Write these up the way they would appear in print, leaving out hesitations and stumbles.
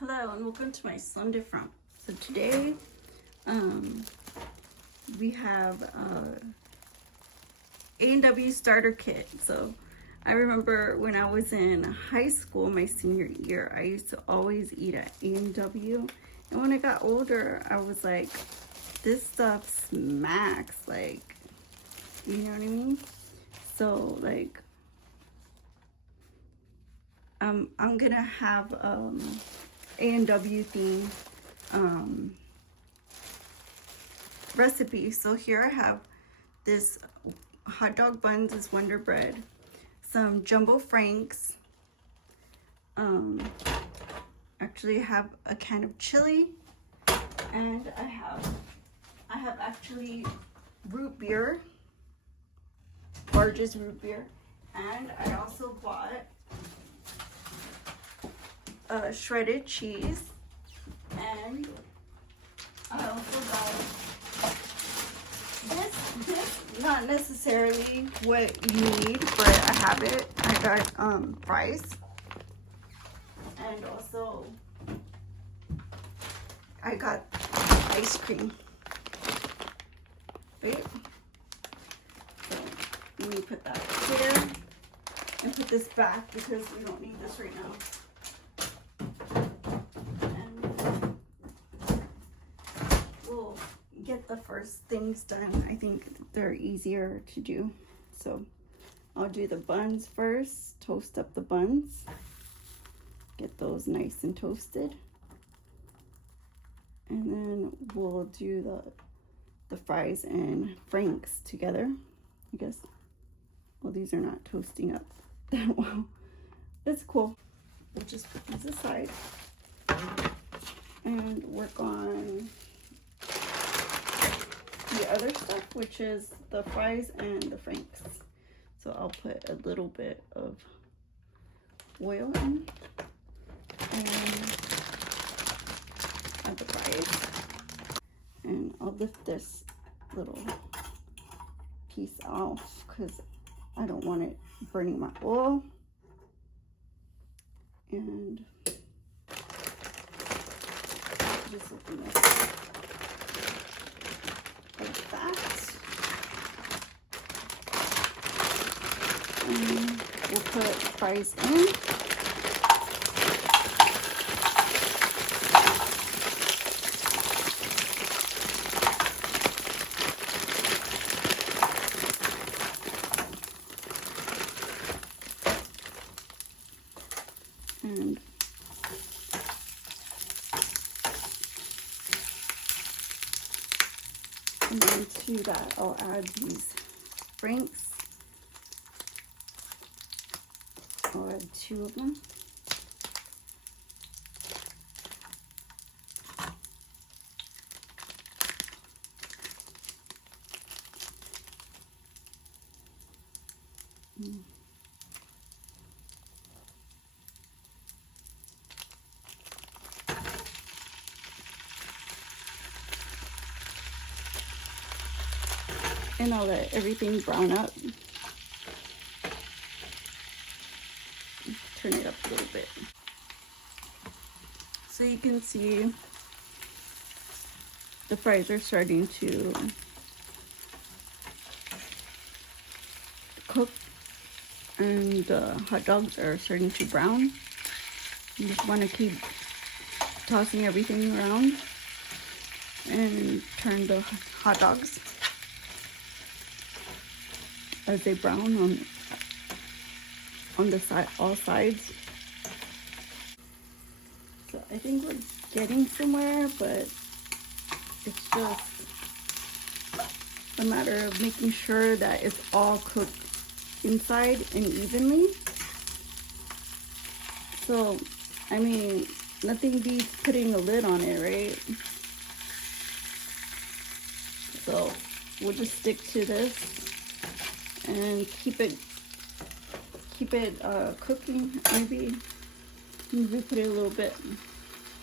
Hello and welcome to my Sunday front. So today we have A&W Starter Kit. So I remember when I was in high school, my senior year, I used to always eat at A&W. And when I got older, I was like, this stuff smacks, like, you know what I mean? So like, I'm gonna have A&W theme recipe. So here I have this hot dog buns, this Wonder Bread, some jumbo franks. Actually I have a can of chili, and I have actually root beer, largest root beer, and I also bought shredded cheese, and I also got this not necessarily what you need, but I have it. I got fries, and also I got ice cream. Right? So let me put that here and put this back because we don't need this right now. Get the first things done. I think they're easier to do. So I'll do the buns first, toast up the buns, get those nice and toasted. And then we'll do the fries and franks together, I guess. Well, these are not toasting up that well. It's cool. We'll just put these aside and work on the other stuff, which is the fries and the franks. So I'll put a little bit of oil in and add the fries, and I'll lift this little piece off because I don't want it burning my oil. And just open this like that. And we'll put fries in. And then to that, I'll add these franks. I'll add 2 of them. And I'll let everything brown up. Turn it up a little bit. So you can see the fries are starting to cook, and the hot dogs are starting to brown. You just want to keep tossing everything around and turn the hot dogs as they brown on the side, all sides. So I think we're getting somewhere, but it's just a matter of making sure that it's all cooked inside and evenly. So, I mean, nothing beats putting a lid on it, right? So we'll just stick to this and keep it cooking. Maybe put it a little bit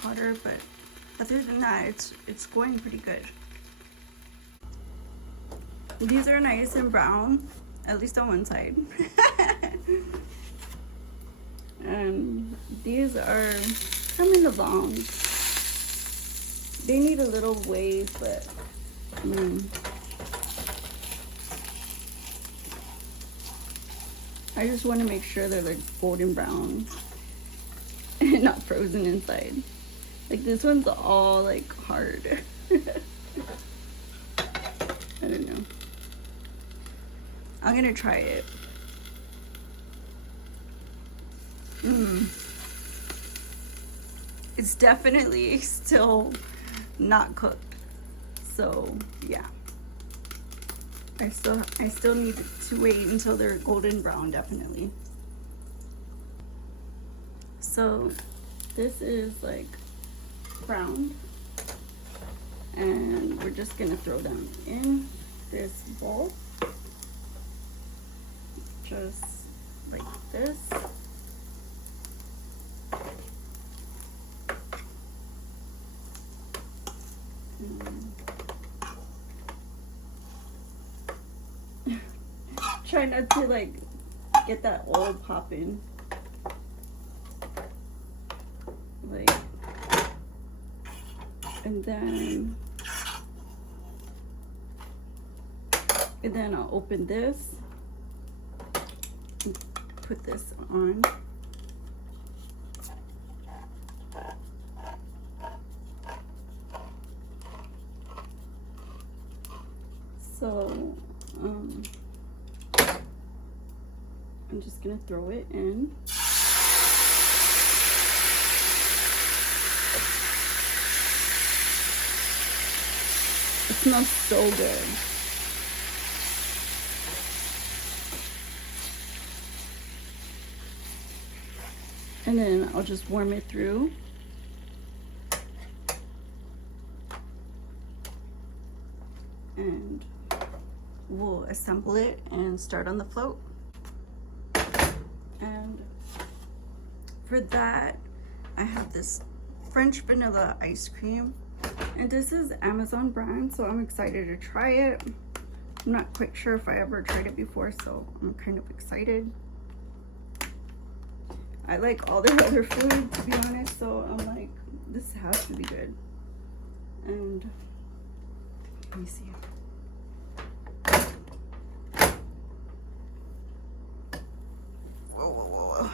hotter, but other than that, it's going pretty good. These are nice and brown, at least on one side. And these are Some in the long. They need a little ways, but I just want to make sure they're like golden brown and not frozen inside. Like this one's all like hard. I don't know. I'm gonna try it. It's definitely still not cooked. So yeah. I still need to wait until they're golden brown, definitely. So this is like brown, and we're just gonna throw them in this bowl, just like this. Try not to like get that oil popping. Like, and then I'll open this and put this on. So I'm just gonna throw it in. It smells so good. And then I'll just warm it through. And we'll assemble it and start on the float. And for that, I have this French vanilla ice cream, and this is Amazon brand, so I'm excited to try it. I'm not quite sure if I ever tried it before, so I'm kind of excited. I like all their other food, to be honest, so I'm like, this has to be good. And let me see. Whoa.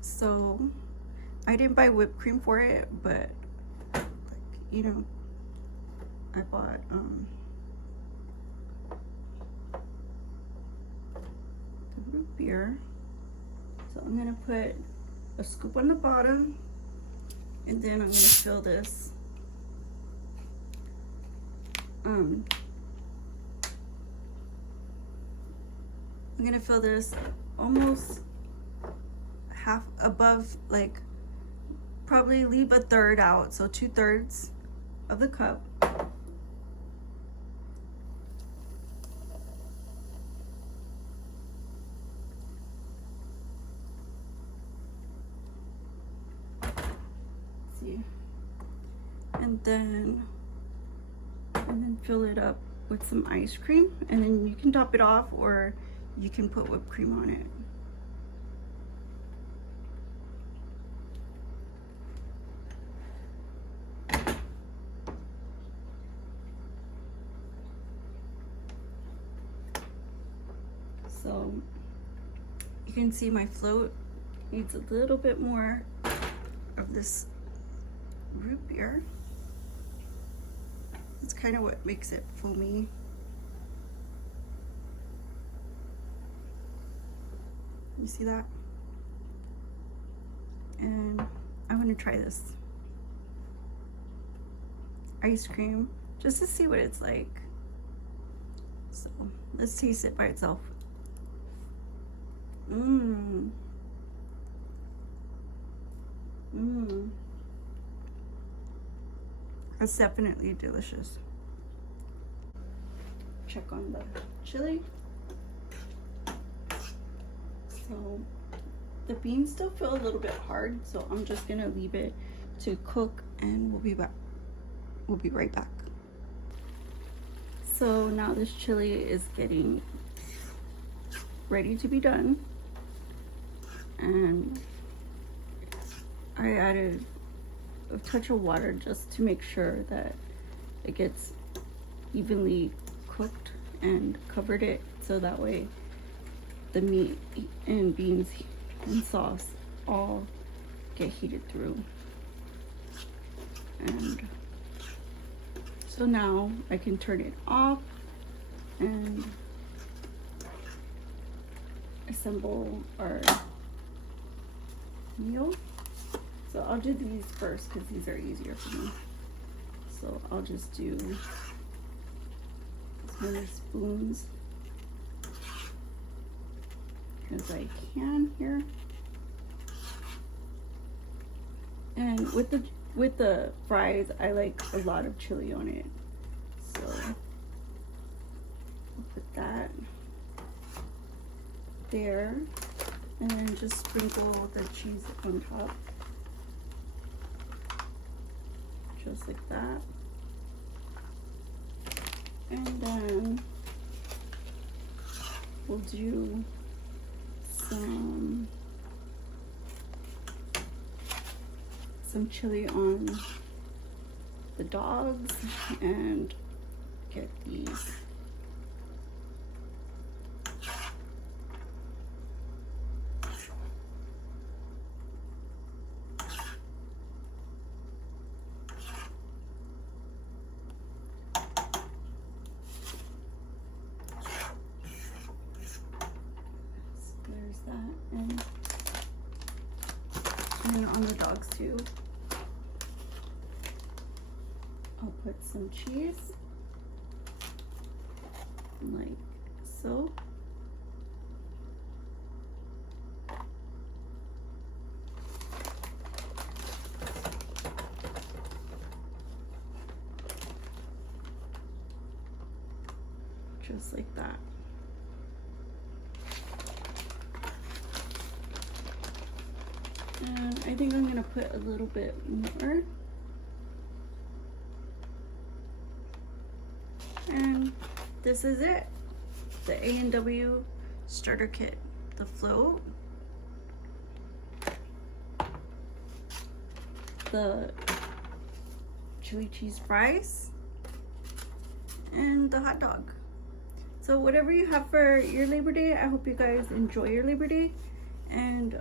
So I didn't buy whipped cream for it, but like, you know, I bought the root beer. So I'm gonna put a scoop on the bottom, and then I'm gonna fill this I'm gonna fill this almost half above, like probably leave a third out, so 2/3 of the cup. See, and then fill it up with some ice cream, and then you can top it off or you can put whipped cream on it. So you can see my float needs a little bit more of this root beer. It's kind of what makes it foamy. You see that? And I'm gonna try this ice cream just to see what it's like. So let's taste it by itself. It's definitely delicious. Check on the chili. So the beans still feel a little bit hard, so I'm just gonna leave it to cook, and we'll be back. We'll be right back. So now this chili is getting ready to be done. And I added a touch of water just to make sure that it gets evenly cooked, and covered it so that way the meat and beans and sauce all get heated through. And so now I can turn it off and assemble our meal. So I'll do these first because these are easier for me. So I'll just do as many spoons as I can here. And with the fries, I like a lot of chili on it. So I'll put that there, and then just sprinkle the cheese on top. Just like that. And then we'll do some chili on the dogs, and get these. There's that, and on the dogs too, I'll put some cheese, like so. Just like that. And I think I'm gonna put a little bit more. And this is it. The A&W Starter Kit. The float, the chili cheese fries, and the hot dog. So whatever you have for your Labor Day, I hope you guys enjoy your Labor Day. And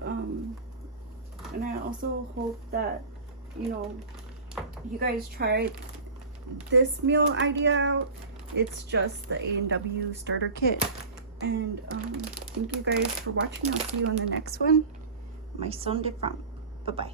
I also hope that, you know, you guys try this meal idea out. It's just the A&W Starter Kit. And thank you guys for watching. I'll see you on the next one. My son de Frank. Bye-bye.